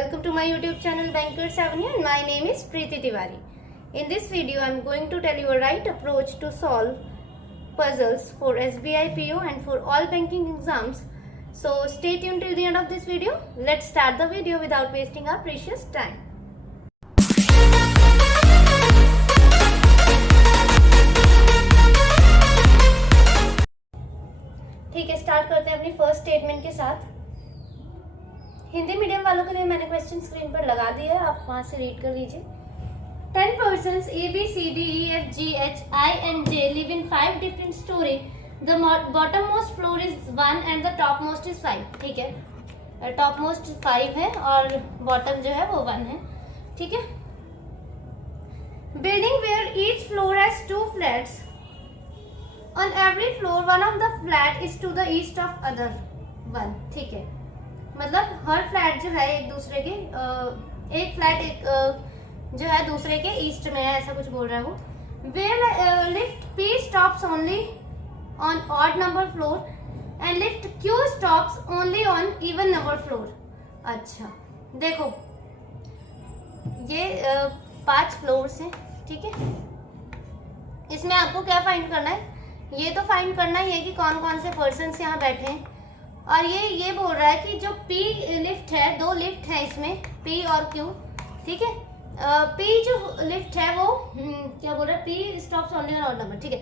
welcome to my YouTube channel Bankers Avenue and my name is Preeti Tiwari. In this video I am going to tell you a right approach to solve puzzles for SBI PO and for all banking exams. So stay tuned till the end of this video. Let's start the video without wasting our precious time. ठीक है, start करते हैं अपनी first statement के साथ। Hindi medium वालों के लिए मैंने क्वेश्चन स्क्रीन पर लगा दिया है, आप वहां से रीड कर लीजिए। 10 persons A, B, C, D, E, F, G, H, I and J live in 5 different story. The bottommost floor is 1 and the topmost is 5. ठीक है, topmost 5 है और bottom जो है वो 1 है। ठीक है, building where each floor has 2 flats. On every floor one of the flat is to the east of other one. ठीक है, मतलब हर फ्लैट जो है एक दूसरे के एक फ्लैट जो है दूसरे के ईस्ट में है, ऐसा कुछ बोल रहा है वो। Where lift P stops only on odd number floor and lift Q stops only on even number floor. अच्छा देखो, ये 5 फ्लोर्स हैं। ठीक है, इसमें आपको क्या फाइंड करना है? ये तो फाइंड करना ही है कि कौन कौन से पर्सन्स यहाँ बैठे हैं। और ये बोल रहा है कि जो P लिफ्ट है, 2 लिफ्ट है इसमें, P और Q। ठीक है, P जो लिफ्ट है वो क्या बोल रहा है? P stops only on odd number. ठीक है,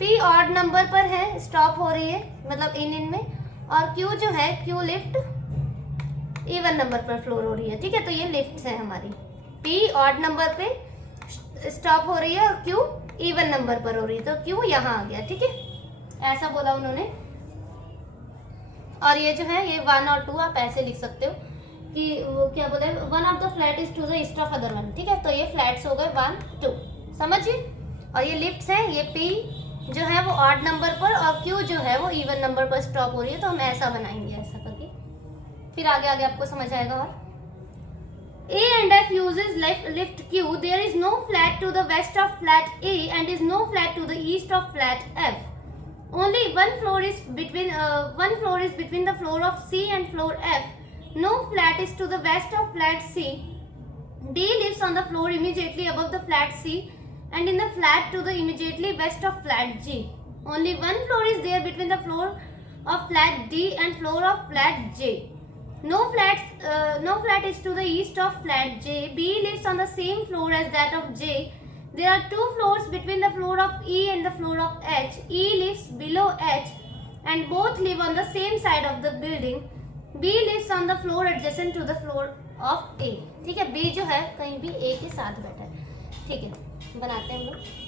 P ऑड नंबर पर है, स्टॉप हो रही है, मतलब इन में। और Q जो है, Q लिफ्ट इवन नंबर पर फ्लोर हो रही है। ठीक है, तो ये लिफ्ट है हमारी। P ऑड नंबर पे स्टॉप हो रही है और Q इवन नंबर पर हो रही है, तो Q यहाँ आ गया। ठीक है, ऐसा बोला उन्होंने। और ये जो है ये 1 और 2 आप ऐसे लिख सकते हो कि वो क्या बोले, one of the flat is to the east of other one. ठीक है, तो ये फ्लैट्स हो गए 1, 2, समझिए। और ये लिफ्ट्स हैं, ये P जो है वो ऑड नंबर पर और Q जो है वो इवन नंबर पर स्टॉप हो रही है, तो हम ऐसा बनाएंगे, ऐसा करके। फिर आगे आगे आपको समझ आएगा। और A and F uses lift Q. There is no flat to the west of flat A and is no flat to the east of flat F. Only one floor is between the floor of C and floor F. No flat is to the west of flat C. D lives on the floor immediately above the flat C and in the flat to the immediately west of flat G. Only one floor is there between the floor of flat D and floor of flat J. No flat is to the east of flat J. B lives on the same floor as that of J. There are 2 floors between the floor of E and the floor of H. E lives below H and both live on the same side of the building. B lives on the floor adjacent to the floor of A. ठीक है, B जो है कहीं भी A के साथ बैठा है। ठीक है, बनाते हैं हम लोग।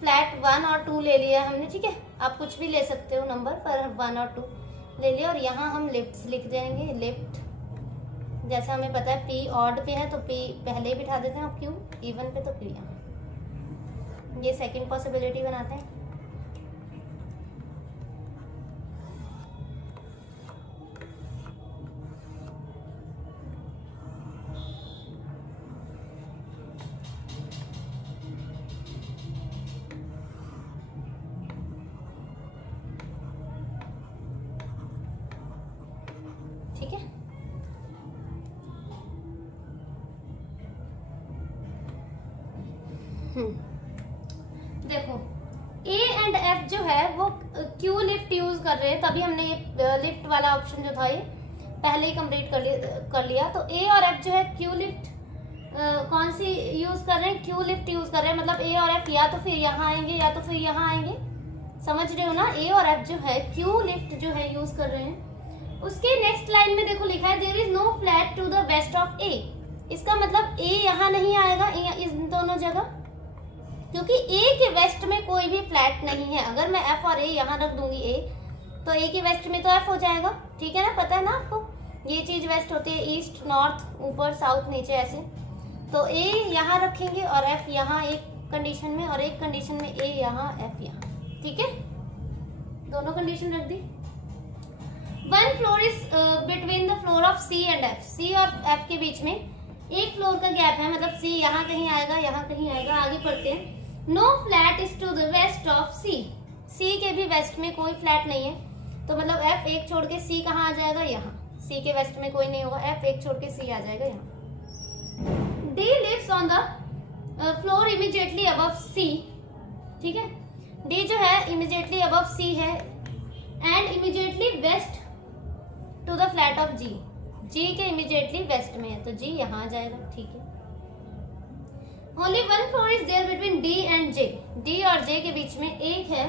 फ्लैट 1 और 2 ले लिया हमने। ठीक है, आप कुछ भी ले सकते हो नंबर पर, 1 और 2 ले लिया। और यहाँ हम लिफ्ट्स लिख देंगे। लिफ्ट जैसे हमें पता है P ऑड पे है तो P पहले ही बिठा देते हैं और Q इवन पे तो Q यहाँ। ये सेकंड पॉसिबिलिटी बनाते हैं। ठीक है, देखो A एंड F जो है वो Q लिफ्ट यूज कर रहे हैं, तभी हमने ये लिफ्ट वाला ऑप्शन जो था ये पहले ही कंप्लीट कर लिया। तो A और F जो है Q लिफ्ट कौन सी यूज कर रहे हैं? Q लिफ्ट यूज कर रहे हैं, मतलब A और F या तो फिर यहाँ आएंगे या तो फिर यहाँ आएंगे। समझ रहे हो ना? A और F जो है Q लिफ्ट जो है यूज कर रहे हैं। उसके नेक्स्ट लाइन में देखो लिखा है there is no flat to the west of A। इसका मतलब A यहाँ नहीं आएगा इस दोनों जगह, क्योंकि A के वेस्ट में कोई भी फ्लैट नहीं है। अगर मैं F और A यहाँ रख दूंगी A, तो A के वेस्ट में तो F हो जाएगा। ठीक है ना, पता है ना आपको? ये चीज वेस्ट होती है, ईस्ट, नॉर्थ, ऊपर, साउथ, नीचे, ऐसे। तो A यहाँ रखेंगे और F यहाँ एक कंडीशन में, और एक कंडीशन में A यहाँ, F यहाँ। ठीक है, दोनों कंडीशन रख दी। One floor is between the floor of C and F. C और एफ के बीच में एक फ्लोर का गैप है, मतलब सी यहाँ कहीं आएगा, यहाँ कहीं आएगा। आगे पढ़ते हैं। No flat is to the west of C, C के भी वेस्ट में कोई फ्लैट नहीं है, तो मतलब एफ एक छोड़ के सी कहाँ आ जाएगा, यहाँ, सी के वेस्ट में कोई नहीं होगा, एफ एक छोड़ के सी आ जाएगा यहाँ। D lives on the floor immediately above C, ठीक है, डी जो है इमीडिएटली अबव सी है and immediately west to the flat of G, G के इमीडिएटली वेस्ट में है तो जी यहाँ आ जाएगा, ठीक है। Only one floor is there between D and J, D और जे के बीच में एक है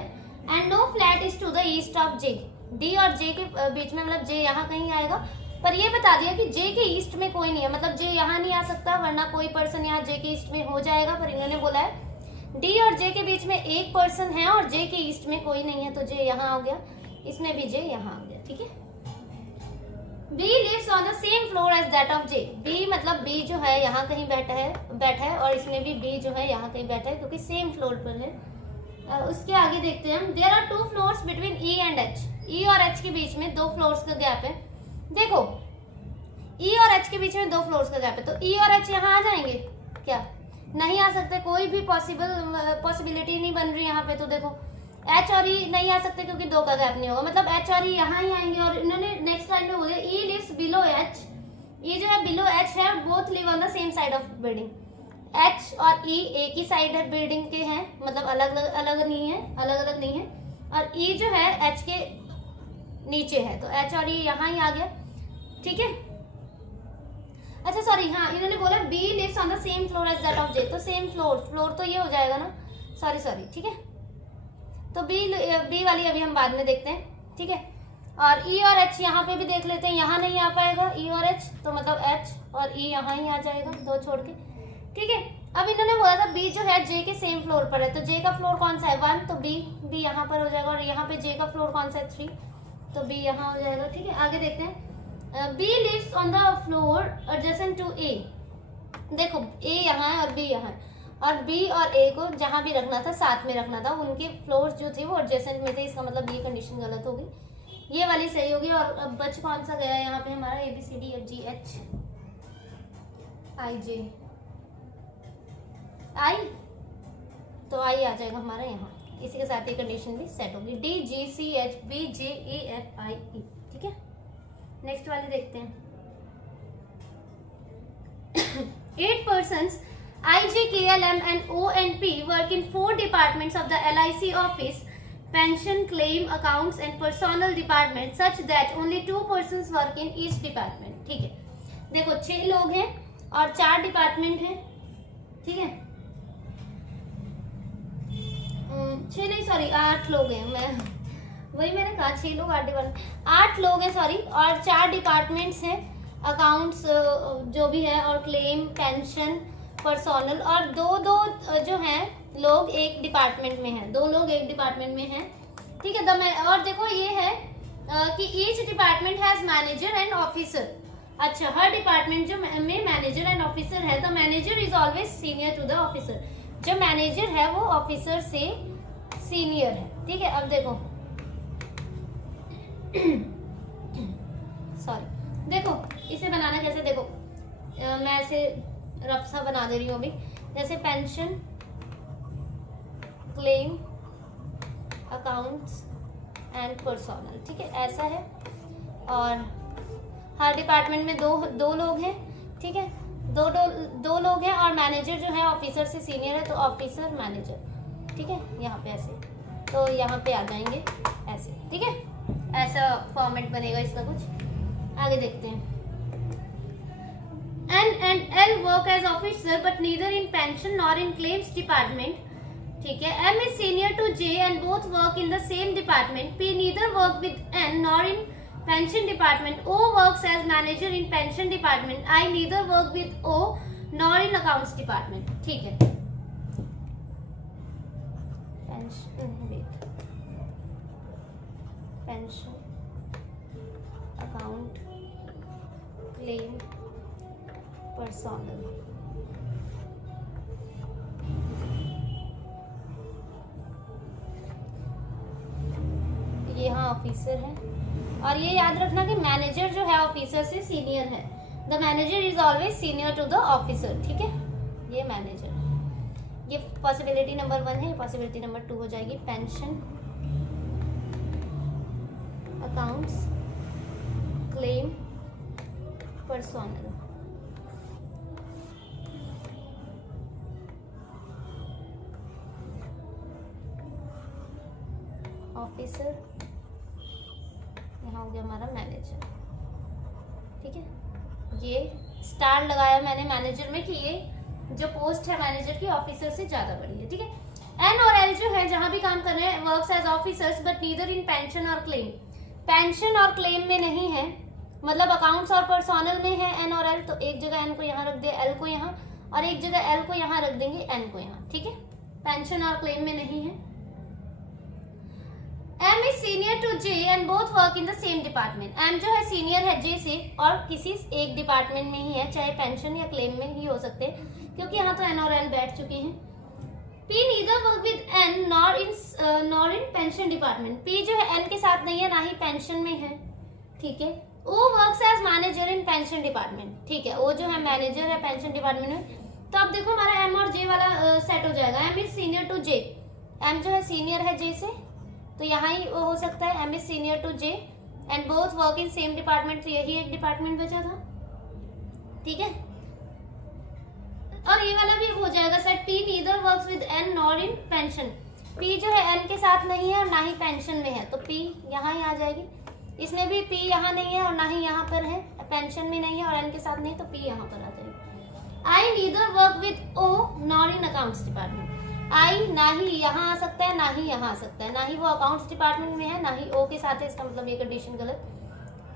and no flat is to the east of J, D और जे के बीच में मतलब जे यहाँ कहीं आएगा, पर ये बता दिया कि जे के ईस्ट में कोई नहीं है, मतलब जे यहाँ नहीं आ सकता वरना कोई पर्सन यहाँ जे के ईस्ट में हो जाएगा, पर इन्होंने बोला है डी और जे के बीच में एक पर्सन है और जे के ईस्ट में कोई नहीं है तो जे यहाँ आ गया, इसमें भी जे यहाँ आ गया, ठीक है। B lives on the same floor as that of J, B मतलब B जो है यहाँ कहीं बैठा है और इसमें भी B जो है यहाँ कहीं बैठा है क्योंकि सेम फ्लोर पर है। उसके आगे देखते हैं हम, there are 2 floors between E and H, E और H के बीच में 2 फ्लोर्स का गैप है। देखो E और H के बीच में 2 फ्लोर्स का गैप है तो E और H यहाँ आ जाएंगे क्या, नहीं आ सकते, कोई भी पॉसिबिलिटी नहीं बन रही यहाँ पे, तो देखो H और E नहीं आ सकते क्योंकि 2 का गैप नहीं होगा, मतलब H और E यहाँ ही आएंगे और इन्होंने नेक्स्ट लाइन में बोले E lives below H, E जो है बिलो H है, both live on the same side of building, H और E एक ही साइड है बिल्डिंग के हैं, मतलब अलग अलग नहीं है, और E जो है H के नीचे है तो H और E यहाँ ही आ गया, ठीक है। अच्छा सॉरी, हाँ इन्होंने बोला B lives on the same floor as that of J, तो सेम फ्लोर तो ये हो जाएगा ना, सॉरी ठीक है, तो B वाली अभी हम बाद में देखते हैं, ठीक है। और E और H यहाँ पे भी देख लेते हैं, यहाँ नहीं आ पाएगा E और H, तो मतलब H और E यहाँ ही आ जाएगा 2 छोड़ के, ठीक है। अब इन्होंने बोला था B जो है J के सेम फ्लोर पर है, तो J का फ्लोर कौन सा है 1, तो B यहाँ पर हो जाएगा, और यहाँ पे J का फ्लोर कौन सा है 3, तो B यहाँ हो जाएगा, ठीक है। आगे देखते हैं, B lives on the floor adjacent to A, देखो A यहाँ है और B यहाँ है, और B और A को जहाँ भी रखना था साथ में रखना था, उनके फ्लोर्स जो थे वो एडजेसेंट में थे, इसका मतलब ये कंडीशन गलत होगी, ये वाली सही होगी। और अब बच कौन सा गया यहाँ पे हमारा ABCDFGH IJ I, तो I आ जाएगा हमारा यहाँ, इसी के साथ ये कंडीशन भी सेट होगी, DGCHBJAFIE, ठीक है। नेक्स्ट वाले देखते हैं, 8 persons IJ, KLM and O and P work in 4 departments of the LIC office, pension, claim, accounts and personal department, such that only 2 persons work in each department, ठीक है। देखो 6 लोग हैं और 4 डिपार्टमेंट हैं, ठीक है, 6 नहीं सॉरी 8 लोग हैं, मैंने कहा 6 लोग 8 डिपार्टमेंट, 8 लोग हैं सॉरी, और 4 डिपार्टमेंट्स हैं, अकाउंट्स जो भी है और क्लेम, पेंशन, पर्सोनल, और दो जो हैं लोग एक डिपार्टमेंट में हैं, 2 लोग एक डिपार्टमेंट में हैं, ठीक है। और देखो ये है कि each department has manager and officer, अच्छा हर डिपार्टमेंट जो में मैनेजर एंड ऑफिसर है, the manager is always senior to the officer, जो मैनेजर है वो ऑफिसर से सीनियर है, ठीक है। अब देखो सॉरी, देखो इसे बनाना कैसे, देखो मैं ऐसे रफ सा बना दे रही हूँ अभी, जैसे pension, claim, accounts and personnel, ठीक है, ऐसा है। और हर डिपार्टमेंट में दो लोग हैं, ठीक है, दो लोग हैं, और मैनेजर जो है ऑफिसर से सीनियर है, तो ऑफिसर मैनेजर, ठीक है, यहाँ पे ऐसे, तो यहाँ पे आ जाएंगे ऐसे, ठीक है, ऐसा फॉर्मेट बनेगा इसका कुछ। आगे देखते हैं, N and L work as officer but neither in pension nor in claims department, ठीक है। M is senior to J and both work in the same department. P neither work with N nor in pension department. O works as manager in pension department. I neither work with O nor in accounts department, ठीक है। Pension, account, claim, personnel, ये यहाँ officer है, और ये याद रखना कि मैनेजर जो है ऑफिसर से सीनियर है, the manager is always senior to the officer, ठीक है, ये मैनेजर है। ये पॉसिबिलिटी नंबर 1 है, पॉसिबिलिटी नंबर 2 हो जाएगी pension accounts claim personnel. Officer, यहाँ हो गया हमारा मैनेजर। ठीक है, ये स्टार लगाया मैंने मैनेजर में कि ये जो पोस्ट है मैनेजर की ऑफिसर से ज्यादा बड़ी है। ठीक है, एन और एल जो है जहां भी काम कर रहे हैं works as officers but neither in pension और क्लेम। पेंशन और क्लेम में नहीं है, मतलब अकाउंट्स और पर्सोनल में है एन और एल, तो एक जगह एन को यहाँ रख दे, एल को यहाँ, और एक जगह एल को यहाँ रख देंगे, एन को यहाँ। ठीक है, पेंशन और क्लेम में नहीं है। M is senior to J and both work in the same department. M जो है सीनियर है J से और किसी एक डिपार्टमेंट में ही है, चाहे पेंशन या क्लेम में ही हो सकते हैं, क्योंकि यहाँ तो N और L बैठ चुके हैं। P neither work with N nor in pension department. P जो है N के साथ नहीं है, ना ही पेंशन में है। ठीक है, O works as manager in pension department. ठीक है, O जो है मैनेजर है पेंशन डिपार्टमेंट में। तो अब देखो हमारा M और J वाला सेट हो जाएगा। M is senior to J. M जो है सीनियर है J से, तो यहाँ ही वो हो सकता है M is senior to J and both work in same department, तो यही एक डिपार्टमेंट बचा था। ठीक है, और ये वाला भी हो जाएगा set. P neither works with N nor in pension. P जो है N के साथ नहीं है और ना ही पेंशन में है, तो P यहाँ ही आ जाएगी। इसमें भी P यहाँ नहीं है और ना ही यहाँ पर है, पेंशन में नहीं है और N के साथ नहीं, तो P यहाँ पर आ जाएगी। I neither work with O nor in accounts department. आई ना ही यहाँ आ सकता है, ना ही यहाँ आ सकता है, ना ही वो अकाउंट्स डिपार्टमेंट में है, ना ही ओ के साथ है, इसका मतलब ये कंडीशन गलत।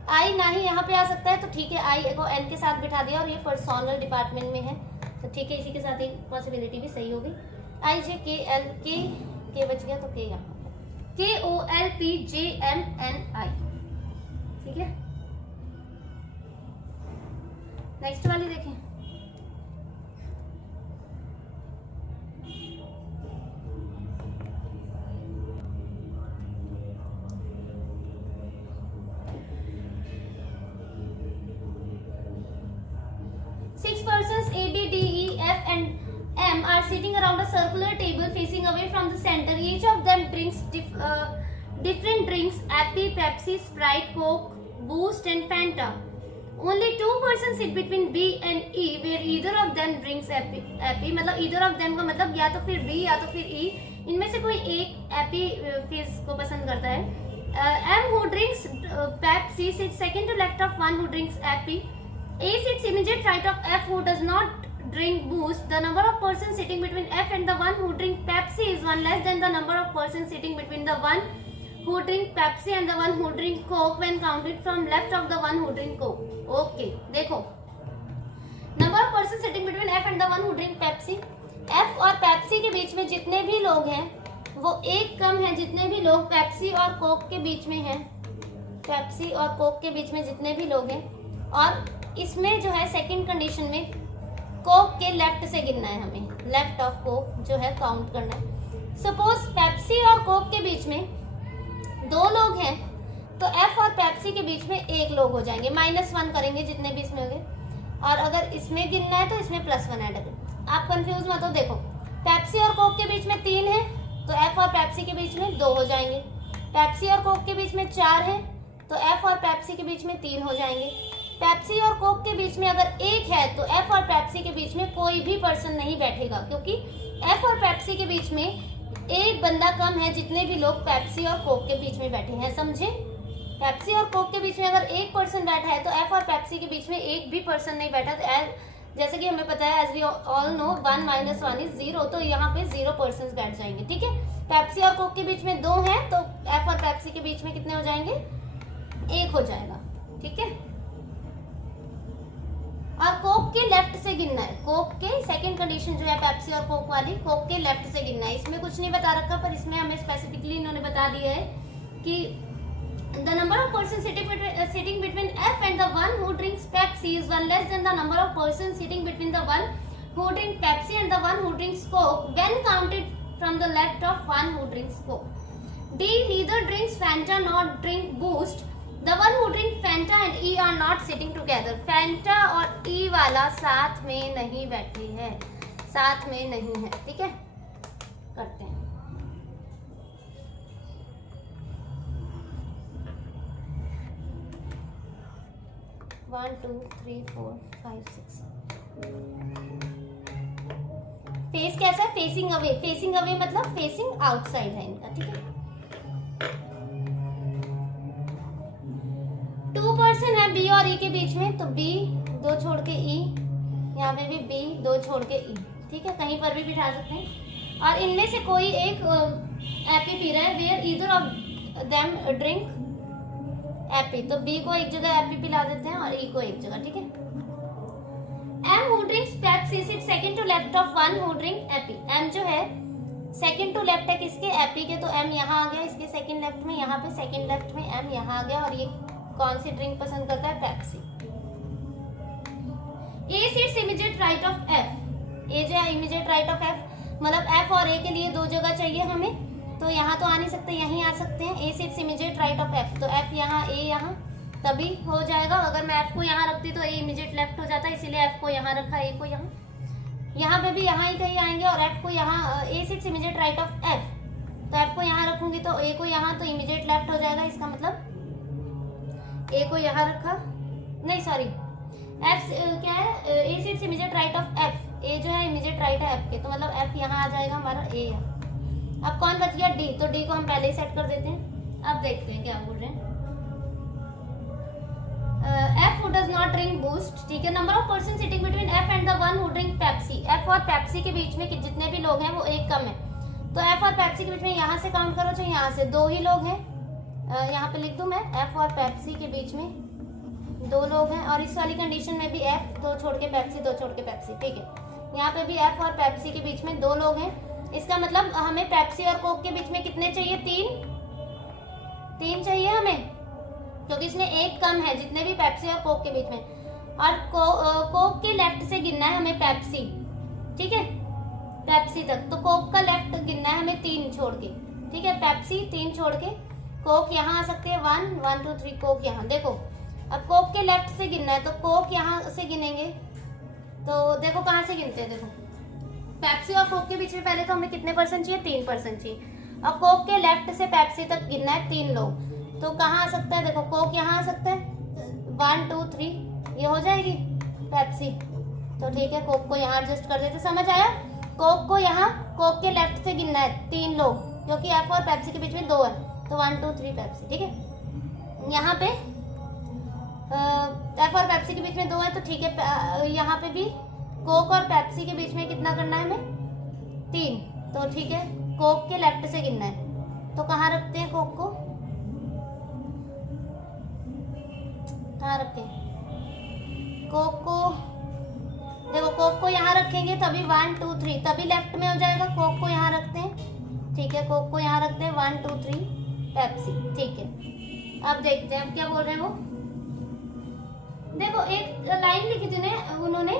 आई ना ही यहाँ पे आ सकता है, तो ठीक है आई को एन के साथ बिठा दिया और ये पर्सोनल डिपार्टमेंट में है, तो ठीक है इसी के साथ एक पॉसिबिलिटी भी सही होगी। आई जे के एल के बच गया, तो के यहाँ K O L P J M N I. ठीक है, नेक्स्ट वाली देखें। A, B, D, E, F and M are sitting around a circular table facing away from the center. Each of them brings different drinks: Appy, Pepsi, Sprite, Coke, Boost and Fanta. Only two persons sit between B and E where either of them drinks Appy. मतलब either of them का मतलब या तो फिर B या तो फिर E, इनमें से कोई एक Appy फीस को पसंद करता है। M who drinks Pepsi sits second to left of one who drinks Appy. A sits immediate right of F who does not drink Boost. The number of persons sitting between F and the one who drink Pepsi is one less than the number of persons sitting between the one who drink Pepsi and the one who drink Coke when counted from left of the one who drink Coke. Okay, देखो number of persons sitting between F and the one who drink Pepsi. F और Pepsi के बीच में जितने भी लोग हैं वो एक कम है जितने भी लोग Pepsi और Coke के बीच में हैं। Pepsi और Coke के बीच में जितने भी लोग हैं, और इसमें जो है सेकंड कंडीशन में कोक के लेफ्ट से गिनना है, हमें लेफ्ट ऑफ कोक जो है काउंट करना है। सपोज पेप्सी और कोक के बीच में दो लोग हैं, तो एफ और पेप्सी के बीच में एक लोग हो जाएंगे, -1 करेंगे जितने भी इसमें होंगे, और अगर इसमें गिनना है तो इसमें +1 ऐड करेंगे। आप कंफ्यूज मत हो, देखो पेप्सी और कोक के बीच में 3 है तो एफ और पेप्सी के बीच में 2 हो जाएंगे। पेप्सी और कोक के बीच में 4 है तो एफ और पेप्सी के बीच में 3 हो जाएंगे। पेप्सी और कोक के बीच में अगर 1 है तो एफ और पेप्सी के बीच में कोई भी पर्सन नहीं बैठेगा, क्योंकि एफ और पेप्सी के बीच में एक बंदा कम है जितने भी लोग पेप्सी और कोक के बीच में बैठे हैं, समझे। पेप्सी और कोक के बीच में अगर एक पर्सन बैठा है तो एफ और पेप्सी के बीच में एक भी पर्सन नहीं बैठा, तो जैसे कि हमें पता है as we all know 1 - 1 is 0, तो यहाँ पे 0 पर्सन बैठ जाएंगे। ठीक है, पेप्सी और कोक के बीच में 2 है तो एफ और पेप्सी के बीच में कितने हो जाएंगे, 1 हो जाएगा। ठीक है, और कोक के लेफ्ट से गिनना है, कोक के सेकंड कंडीशन जो है पेप्सी और कोक वाली, कोक के लेफ्ट से गिनना है। इसमें कुछ नहीं बता रखा, पर इसमें हमें स्पेसिफिकली इन्होंने बता दिया है कि the number of persons sitting between F and the one who drinks Pepsi is one less than the number of persons sitting between the one who drinks Pepsi and the one who drinks Coke when counted from the left of one who drinks Coke. D neither drinks Fanta nor drink Boost. The one who drinks Fanta and E are not sitting together. Fanta और E वाला साथ में नहीं बैठे हैं। साथ में नहीं है। ठीक है, करते हैं। One two three four five six. Face कैसा है? Facing away. फेसिंग अवे मतलब फेसिंग आउटसाइड है इनका। ठीक है, 2 पर्सन है बी और ई के बीच में, तो बी 2 छोड़ के ई, यहाँ पे भी बी 2 छोड़ के ई। ठीक है, कहीं पर भी बिठा सकते हैं। और इनमें से कोई एक एपी पी रहा है, where either of them drink Appy, तो बी को एक जगह एपी पिला देते हैं और ई को एक जगह। ठीक है, M who drinks Pepsi sit second to left of one who drink Appy. M जो है सेकंड टू लेफ्ट है किसके? एपी के, तो एम यहाँ आ गया इसके सेकंड लेफ्ट में, यहाँ पे सेकंड लेफ्ट में एम यहाँ आ गया। और ये कौन सी ड्रिंक पसंद करता है? Pepsi. A sits immediate right of F. A जो है इमीडिएट राइट ऑफ एफ, मतलब एफ और ए के लिए 2 जगह चाहिए हमें, तो यहाँ तो आ नहीं सकते, यहीं आ सकते हैं। A sits immediate right of F, तो एफ यहाँ, ए यहाँ, तभी हो जाएगा। अगर मैं एफ को यहाँ रखती तो ए इमीडिएट लेफ्ट हो जाता, इसीलिए एफ को यहाँ रखा, ए को यहाँ। यहाँ पे भी यहाँ ही कहीं आएंगे और एफ को यहाँ, A sits immediate right of F, तो एफ को यहाँ रखूंगी तो ए को यहाँ, तो इमीडिएट लेफ्ट हो जाएगा। इसका मतलब ए को यहाँ रखा, नहीं सॉरी, एफ क्या है? A sits immediate right of F, A जो है इमीडिएट राइट है एफ के, तो मतलब एफ यहाँ आ जाएगा हमारा, ए यहाँ। अब कौन बच गया? डी, तो डी को हम पहले ही सेट कर देते हैं। अब देखते हैं क्या बोल रहे हैं। F who does not drink boost. ठीक है, number of person sitting between F and the one who drink Pepsi. F और पेप्सी के बीच में जितने भी लोग हैं वो एक कम है, तो एफ और पेप्सी के बीच में यहाँ से काउंट करो, चाहे यहाँ से 2 ही लोग हैं। यहाँ पे लिख दूं मैं, एफ और पेप्सी के बीच में 2 लोग हैं, और इस वाली कंडीशन में भी एफ 2 छोड़ के पेप्सी, 2 छोड़ के पेप्सी। ठीक है, यहाँ पे भी एफ और पेप्सी के बीच में 2 लोग हैं। इसका मतलब हमें पेप्सी और कोक के बीच में कितने चाहिए? 3 चाहिए हमें, क्योंकि इसमें एक कम है जितने भी पेप्सी और कोक के बीच में। और कोक के लेफ्ट से गिनना है हमें पेप्सी। ठीक है, पेप्सी तक, तो कोक का लेफ्ट गिनना है हमें 3 छोड़ के। ठीक है, पेप्सी 3 छोड़ के, कोक यहाँ आ सकते हैं 1 1 2 3, कोक यहाँ। देखो अब कोक के लेफ्ट से गिनना है, तो कोक यहाँ से गिनेंगे, तो देखो कहाँ से गिनते हैं। देखो पेप्सी और कोक के बीच में पहले तो हमें कितने पर्सन चाहिए? 3 पर्सन चाहिए। और कोक के लेफ्ट से पेप्सी तक गिनना है 3 लोग, तो कहाँ आ सकता है? देखो कोक यहाँ आ सकता है, 1 2 3, ये हो जाएगी पेप्सी। तो ठीक है, कोक को यहाँ एडजस्ट कर देते। समझ आया? कोक को यहाँ कोक के लेफ्ट से गिनना है 3 लोग, क्योंकि एफ और पेप्सी के बीच में 2 है, तो 1 2 3 पेप्सी। ठीक है, यहाँ पे एफ और पेप्सी के बीच में 2 है, तो ठीक है, यहाँ पे भी कोक और पेप्सी के बीच में कितना करना है हमें? 3, तो ठीक है, कोक के लेफ्ट से गिनना है, तो कहाँ रखते हैं कोक को? कहाँ रखें कोक को? देखो कोक को यहाँ रखेंगे तभी 1 2 3, तभी लेफ्ट में हो जाएगा। कोक को यहाँ रखते हैं। ठीक है, कोक को यहाँ रखते हैं, 1 2 3 पेप्सी। ठीक है, अब देखते हैं अब क्या बोल रहे हैं वो। देखो एक लाइन लिखी थी उन्होंने,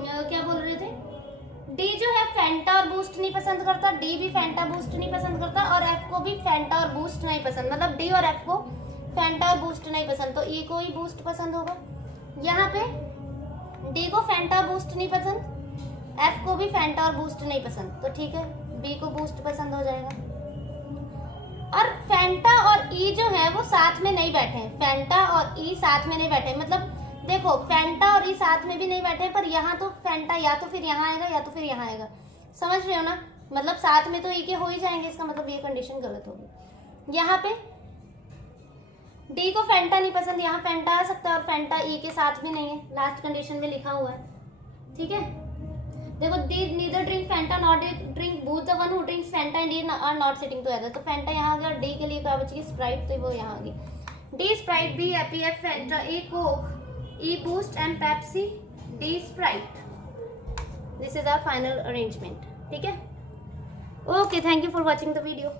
क्या बोल रहे थे? डी जो है फैंटा और बूस्ट नहीं पसंद करता, डी भी फैंटा बूस्ट नहीं पसंद करता, और एफ को भी फैंटा और बूस्ट नहीं पसंद, मतलब डी और एफ को फैंटा और बूस्ट नहीं पसंद, तो ई को ही बूस्ट पसंद होगा। यहाँ पे डी को फैंटा बूस्ट नहीं पसंद, एफ को भी फैंटा और बूस्ट नहीं पसंद, तो ठीक है, बी को बूस्ट पसंद हो जाएगा। और फैंटा और ई जो है वो साथ में नहीं बैठे हैं, फैंटा और ई साथ में नहीं बैठे, मतलब देखो फैंटा और ई साथ में भी नहीं बैठे, पर यहाँ तो फैंटा या तो फिर यहाँ आएगा या तो फिर यहाँ आएगा, समझ रहे हो ना? मतलब साथ में तो ई के हो ही जाएंगे, इसका मतलब ये कंडीशन गलत होगी। यहाँ पे डी को फैंटा नहीं पसंद, यहाँ फैंटा आ सकता है, और फैंटा ई के साथ भी नहीं है, लास्ट कंडीशन में लिखा हुआ है। ठीक है, देखो D neither drink Fanta not drink booth the one who drinks Fanta and E R not sitting together, तो फैंटा यहाँ आ गया, डी के लिए क्या बचेगी? स्प्राइट, तो वो यहाँ आ गई। D Sprite, B Appy, F Fanta, A Coke, E boost and Pepsi, D Sprite. This is our final arrangement. ठीक है? Okay, thank you for watching the video.